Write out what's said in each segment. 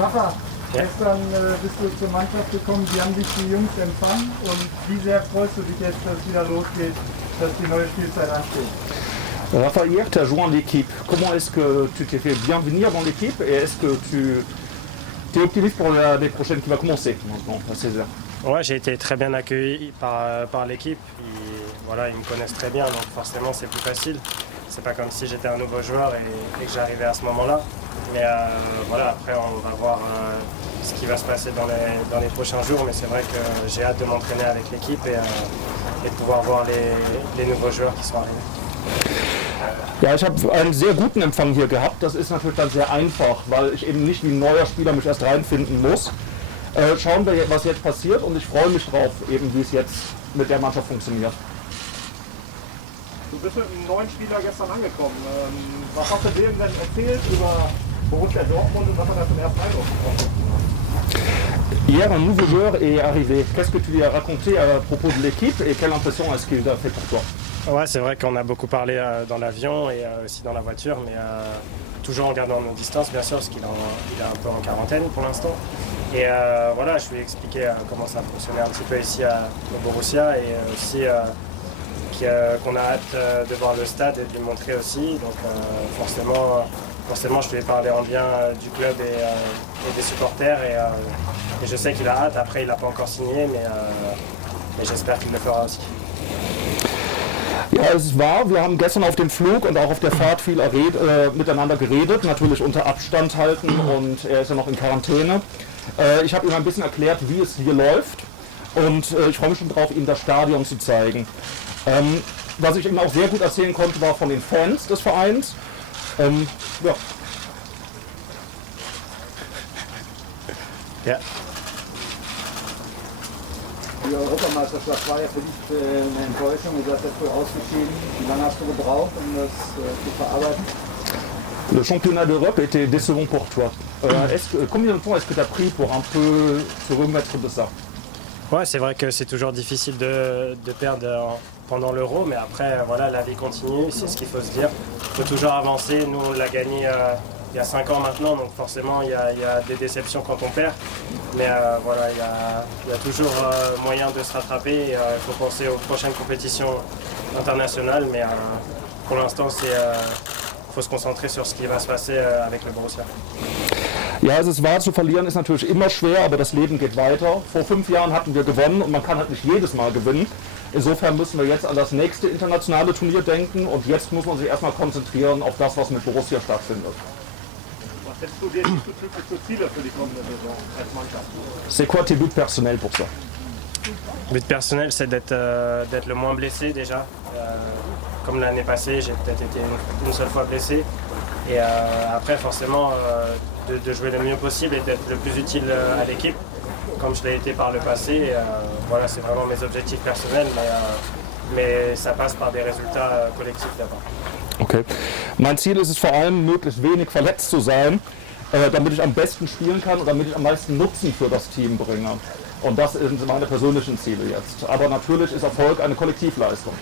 Papa, Ja. gestern bist du zur Mannschaft gekommen, wie haben dich die Jungs empfangen und wie sehr freust du dich jetzt, dass es wieder losgeht, dass die neue Spielzeit ansteht? Rafa, hier, tu as joué en équipe. Comment est-ce que tu t'es fait bien venir dans l'équipe et est-ce que tu es optimiste pour l'année prochaine qui va commencer maintenant à 16h? Ouais, j'ai été très bien accueilli par l'équipe. Voilà, ils me connaissent très bien, donc forcément c'est plus facile. C'est pas comme si j'étais un nouveau joueur et que j'arrivais à ce moment-là. Mais voilà, après on va voir ce qui va se passer dans les prochains jours. Mais c'est vrai que j'ai hâte de m'entraîner avec l'équipe et de pouvoir voir les nouveaux joueurs qui sont arrivés. Ja, ich habe einen sehr guten Empfang hier gehabt. Das ist natürlich dann sehr einfach, weil ich eben nicht wie ein neuer Spieler mich erst reinfinden muss. Schauen wir, was jetzt passiert und ich freue mich drauf, eben wie es jetzt mit der Mannschaft funktioniert. Du bist mit einem neuen Spieler gestern angekommen. Was hast du dem denn erzählt über Borussia Dortmund und was hat er zum ersten Eindruck bekommen? Hier, un nouveau joueur est arrivé. Qu'est-ce que tu lui as raconté à propos de l'équipe et quelle impression est-ce qu'il a fait pour toi? Ouais, c'est vrai qu'on a beaucoup parlé dans l'avion et aussi dans la voiture, mais toujours en gardant nos distances, bien sûr, parce qu'il est un peu en quarantaine pour l'instant. Et voilà, je lui ai expliqué comment ça fonctionnait un petit peu ici au Borussia et aussi qu'on a hâte de voir le stade et de lui montrer aussi. Donc forcément, je lui ai parlé en bien du club et des supporters et je sais qu'il a hâte. Après, il n'a pas encore signé, mais j'espère qu'il le fera aussi. Ja, es ist wahr, wir haben gestern auf dem Flug und auch auf der Fahrt viel miteinander geredet, natürlich unter Abstand halten und er ist ja noch in Quarantäne. Ich habe ihm ein bisschen erklärt, wie es hier läuft und ich freue mich schon drauf, ihm das Stadion zu zeigen. Was ich ihm auch sehr gut erzählen konnte, war von den Fans des Vereins. Ja. Ja. Die Europameisterschaft war ja für dich eine Enttäuschung. Du seid ja früh ausgeschieden. Wie lange hast du gebraucht, um das zu verarbeiten? Le championnat d'Europe était décevant pour toi. Combien de temps est-ce que tu as pris pour un peu se remettre de ça? Ouais, c'est vrai que c'est toujours difficile de perdre pendant l'Euro, mais après, voilà, la vie continue, c'est ce qu'il faut se dire. Il faut toujours avancer. Nous, on l'a gagné il y a 5 ans maintenant, donc forcément, il y a des déceptions quand on perd. Mais voilà, il y a toujours moyen de se rattraper. Il faut penser aux prochaines compétitions internationales, mais pour l'instant, il faut se concentrer sur ce qui va se passer avec le Borussia. Ja, es ist wahr, zu verlieren ist natürlich immer schwer, aber das Leben geht weiter. Vor 5 Jahren hatten wir gewonnen und man kann halt nicht jedes Mal gewinnen. Insofern müssen wir jetzt an das nächste internationale Turnier denken und jetzt muss man sich erstmal konzentrieren auf das, was mit Borussia stattfindet. Was hättest du dir diesbezüglich für Ziele für die kommende Saison als Mannschaft? C'est quoi tes buts personnels pour ça? Le but personnel, c'est d'être le moins blessé déjà. Comme l'année passée, j'ai peut-être été une seule fois blessé. Et après, forcément, de jouer le mieux possible et d'être le plus utile à l'équipe, comme je l'ai été par le passé. Et, voilà, c'est vraiment mes objectifs personnels, mais ça passe par des résultats collectifs d'abord. Okay. Mein Ziel ist es vor allem, möglichst wenig verletzt zu sein, damit ich am besten spielen kann und damit ich am meisten Nutzen für das Team bringe. Und das sind meine persönlichen Ziele jetzt. Aber natürlich ist Erfolg eine Kollektivleistung.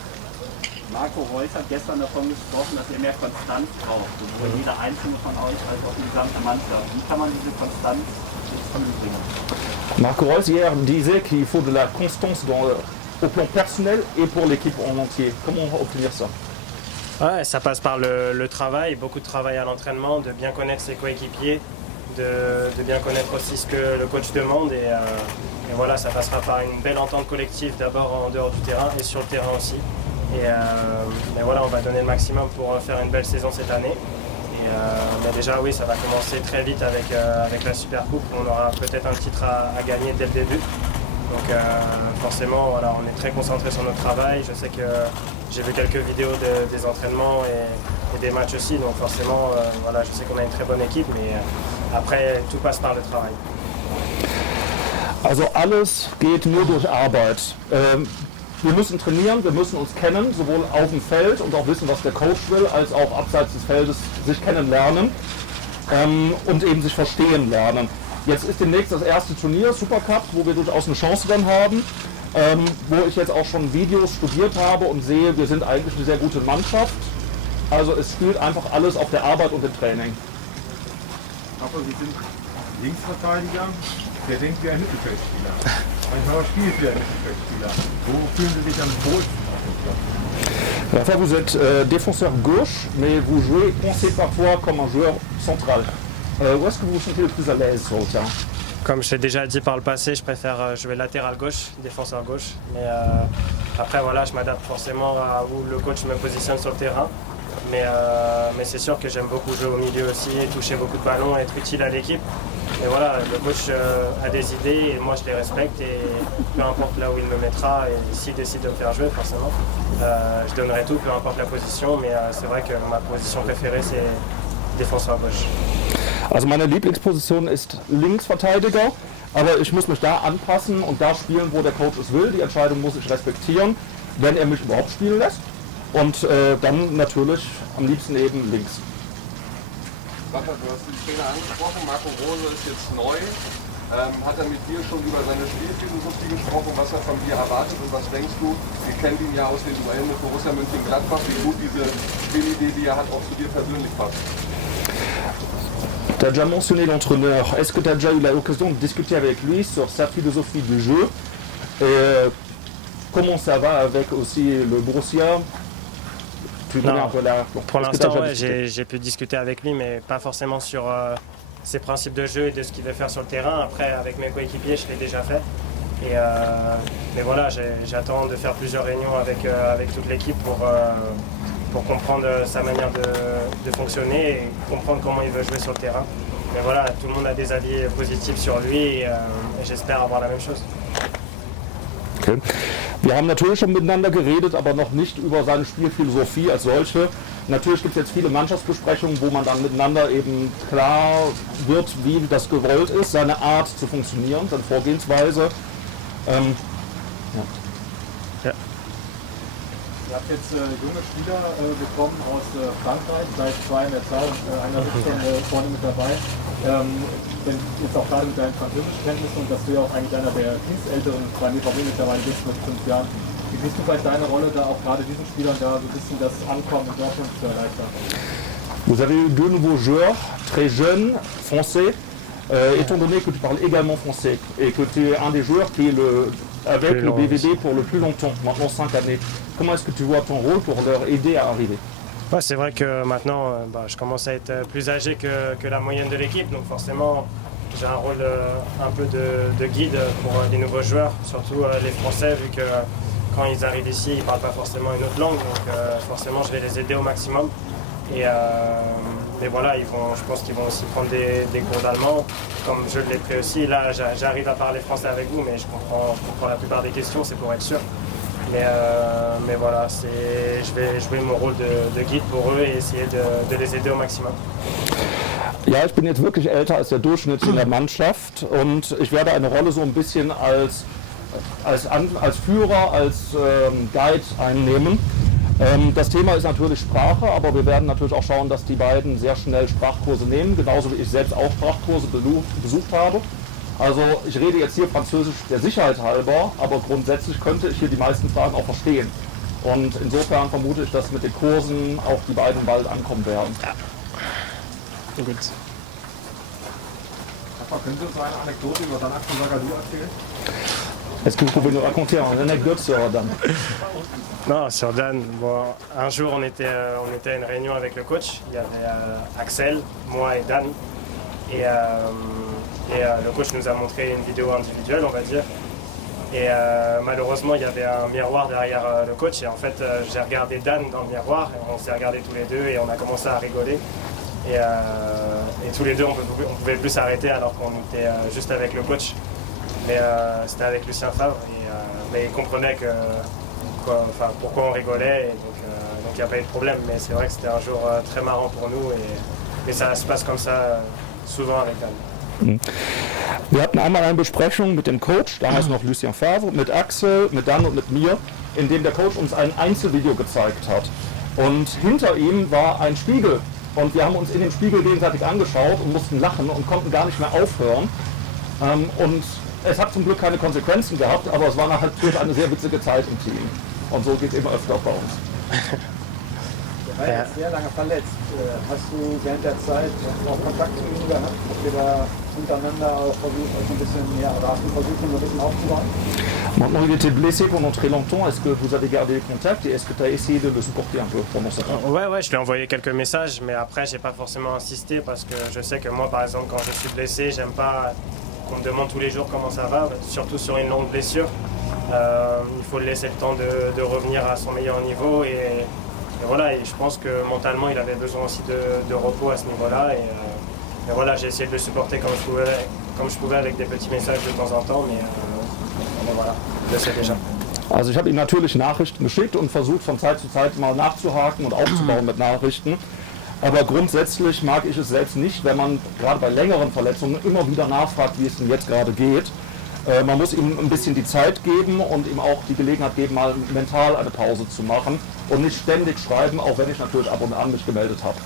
Marco Reus hat gestern davon gesprochen, dass ihr mehr Konstanz braucht, sowohl jeder Einzelne von euch als auch die gesamte Mannschaft. Wie kann man diese Konstanz jetzt voranbringen? Marco Reus hier disait qu'il faut de la constance au plan personnel et pour l'équipe en entier. Comment obtenir ça? Ouais, ça passe par le travail, beaucoup de travail à l'entraînement, de bien connaître ses coéquipiers, de bien connaître aussi ce que le coach demande et voilà, ça passera par une belle entente collective d'abord en dehors du terrain et sur le terrain aussi. Et voilà, on va donner le maximum pour faire une belle saison cette année. Mais déjà, oui, ça va commencer très vite avec la Super Coupe. On aura peut-être un titre à gagner dès le début. Donc forcément, voilà, on est très concentré sur notre travail. Je sais que j'ai vu quelques vidéos des entraînements et des matchs aussi. Donc forcément, voilà, je sais qu'on a une très bonne équipe, mais après, tout passe par le travail. Also alles geht nur durch Arbeit. Wir müssen trainieren, wir müssen uns kennen, sowohl auf dem Feld und auch wissen, was der Coach will, als auch abseits des Feldes sich kennenlernen und eben sich verstehen lernen. Jetzt ist demnächst das erste Turnier, Supercup, wo wir durchaus eine Chance dann haben, wo ich jetzt auch schon Videos studiert habe und sehe, wir sind eigentlich eine sehr gute Mannschaft. Also es spielt einfach alles auf der Arbeit und im Training. Aber Sie sind Linksverteidiger, der denkt wie ein Mittelfeldspieler. Manchmal spielt wie ein Mittelfeldspieler. Wo fühlen Sie sich am wohlsten auf dem Platz? Parfois vous êtes défenseur gauche, mais vous jouez, pensez parfois comme un joueur central. Où est-ce que vous vous sentez le plus à l'aise sur le terrain? Comme je l'ai déjà dit par le passé, je préfère jouer latéral gauche, défenseur gauche. Mais après, voilà, je m'adapte forcément à où le coach me positionne sur le terrain. Mais c'est sûr que j'aime beaucoup jouer au milieu aussi, toucher beaucoup de ballons, être utile à l'équipe. Mais voilà, le coach a des idées et moi je les respecte et peu importe là où il me mettra et s'il décide de me faire jouer forcément, je donnerai tout, peu importe la position. Mais c'est vrai que ma position préférée c'est défenseur gauche. Also meine Lieblingsposition ist Linksverteidiger, aber ich muss mich da anpassen und da spielen, wo der Coach es will. Die Entscheidung muss ich respektieren, wenn er mich überhaupt spielen lässt. Und dann natürlich am liebsten eben links. Sascha, du hast den Trainer angesprochen, Marco Rose ist jetzt neu. Hat er mit dir schon über seine Spielphilosophie gesprochen, was er von dir erwartet und was denkst du? Wir kennen ihn ja aus den Duellen mit Borussia Mönchengladbach, wie gut diese Spielidée, die er hat, auch zu dir persönlich passt. Tu as déjà mentionné l'entraîneur. Est-ce que tu as déjà eu l'occasion de discuter avec lui sur sa philosophie du jeu et comment ça va avec aussi le Borussia? Tu connais un peu la... Bon, pour est-ce que t'as l'instant, déjà ouais, discuté? j'ai pu discuter avec lui, mais pas forcément sur ses principes de jeu et de ce qu'il veut faire sur le terrain. Après, avec mes coéquipiers, je l'ai déjà fait. Et, mais voilà, j'attends de faire plusieurs réunions avec toute l'équipe pour comprendre sa manière de fonctionner et comprendre comment il veut jouer sur le terrain. Mais voilà, tout le monde a des avis positifs sur lui et j'espère avoir la même chose. Okay. Wir haben natürlich schon miteinander geredet, aber noch nicht über seine Spielphilosophie als solche. Natürlich gibt es jetzt viele Mannschaftsbesprechungen, wo man dann miteinander eben klar wird, wie das gewollt ist, seine Art zu funktionieren, seine Vorgehensweise. Ja. Ihr habt jetzt junge Spieler bekommen aus Frankreich, seid zwei in der Zahl und einer sitzt schon vorne mit dabei. Denn jetzt auch gerade mit deinen Französischkenntnissen und dass du ja auch eigentlich einer der Dienstälteren beim BVB mittlerweile bist mit 5 Jahren. Wie siehst du vielleicht deine Rolle da auch gerade diesen Spielern da so ein bisschen das Ankommen in Dortmund zu erleichtern? Vous avez eu deux nouveaux joueurs, très jeunes, français. Étant donné que tu parles également français et que tu es un des joueurs qui est avec le BVB pour le plus longtemps, maintenant 5 années, comment est-ce que tu vois ton rôle pour leur aider à arriver? Ouais, c'est vrai que maintenant, je commence à être plus âgé que la moyenne de l'équipe, donc forcément j'ai un rôle un peu de guide pour les nouveaux joueurs, surtout les Français, vu que quand ils arrivent ici, ils ne parlent pas forcément une autre langue, donc forcément je vais les aider au maximum. Et voilà, je pense qu'ils vont aussi prendre des cours d'allemand, comme je l'ai pris aussi. Là, j'arrive à parler français avec vous, mais je comprends la plupart des questions, c'est pour être sûr. Mais voilà, je vais jouer mon rôle de guide pour eux et essayer de les aider au maximum. Ja, ich bin jetzt wirklich älter als der Durchschnitt in der Mannschaft und ich werde eine Rolle so ein bisschen als Führer, als Guide einnehmen. Das Thema ist natürlich Sprache, aber wir werden natürlich auch schauen, dass die beiden sehr schnell Sprachkurse nehmen, genauso wie ich selbst auch Sprachkurse besucht habe. Also ich rede jetzt hier Französisch der Sicherheit halber, aber grundsätzlich könnte ich hier die meisten Fragen auch verstehen. Und insofern vermute ich, dass mit den Kursen auch die beiden bald ankommen werden. Ja. Gut. Können Sie uns eine Anekdote über Danak von Zagadou erzählen? Est-ce que vous pouvez nous raconter une anecdote sur Dan? Non, sur Dan, bon, un jour on était à une réunion avec le coach, il y avait Axel, moi et Dan, et le coach nous a montré une vidéo individuelle, on va dire, et malheureusement il y avait un miroir derrière le coach, et en fait j'ai regardé Dan dans le miroir, et on s'est regardés tous les deux, et on a commencé à rigoler, et tous les deux on pouvait plus s'arrêter alors qu'on était juste avec le coach. Mais c'était avec Lucien Favre, mais il comprenait pourquoi on rigolait, et donc il n'y a pas eu de problème. Mais c'est vrai que c'était un jour très marrant pour nous, et ça se passe comme ça souvent avec Dan. Wir hatten einmal eine Besprechung mit dem Coach, damals noch Lucien Favre, mit Axel, mit Dan und mit mir, in dem der Coach uns ein Einzelvideo gezeigt hat. Und hinter ihm war ein Spiegel. Und wir haben uns in dem Spiegel gegenseitig angeschaut und mussten lachen und konnten gar nicht mehr aufhören. Und es hat zum Glück keine Konsequenzen gehabt, aber es war natürlich eine sehr witzige Zeit im Team. Und so geht es immer öfter bei uns. war Ja. jetzt sehr lange verletzt. Hast du während der Zeit auch Kontakt zu ihm gehabt? Habt ihr da untereinander auch versucht, euch ein bisschen, ja, oder hast du versucht, ihn ein bisschen aufzubauen? Maintenant, il était blessé pendant très longtemps. Est-ce que vous avez gardé contact et est-ce que tu as essayé de le supporter un peu pendant ce temps? Ouais, je lui ai envoyé quelques messages, mais après, j'ai pas forcément insisté parce que je sais que moi, par exemple, quand je suis blessé, j'aime pas qu'on me demande tous les jours comment ça va, surtout sur une longue blessure. Il faut le laisser le temps de revenir à son meilleur niveau et voilà, et je pense que mentalement, il avait besoin aussi de repos à ce niveau-là. Et voilà, j'ai essayé de le supporter comme je pouvais avec des petits messages de temps en temps, mais voilà, je le sais déjà. Also ich habe ihm natürlich Nachrichten geschickt und versucht von Zeit zu Zeit mal nachzuhaken und aufzubauen mit Nachrichten. Aber grundsätzlich mag ich es selbst nicht, wenn man gerade bei längeren Verletzungen immer wieder nachfragt, wie es ihm jetzt gerade geht. Man muss ihm ein bisschen die Zeit geben und ihm auch die Gelegenheit geben, mal mental eine Pause zu machen und nicht ständig schreiben, auch wenn ich natürlich ab und an mich gemeldet habe.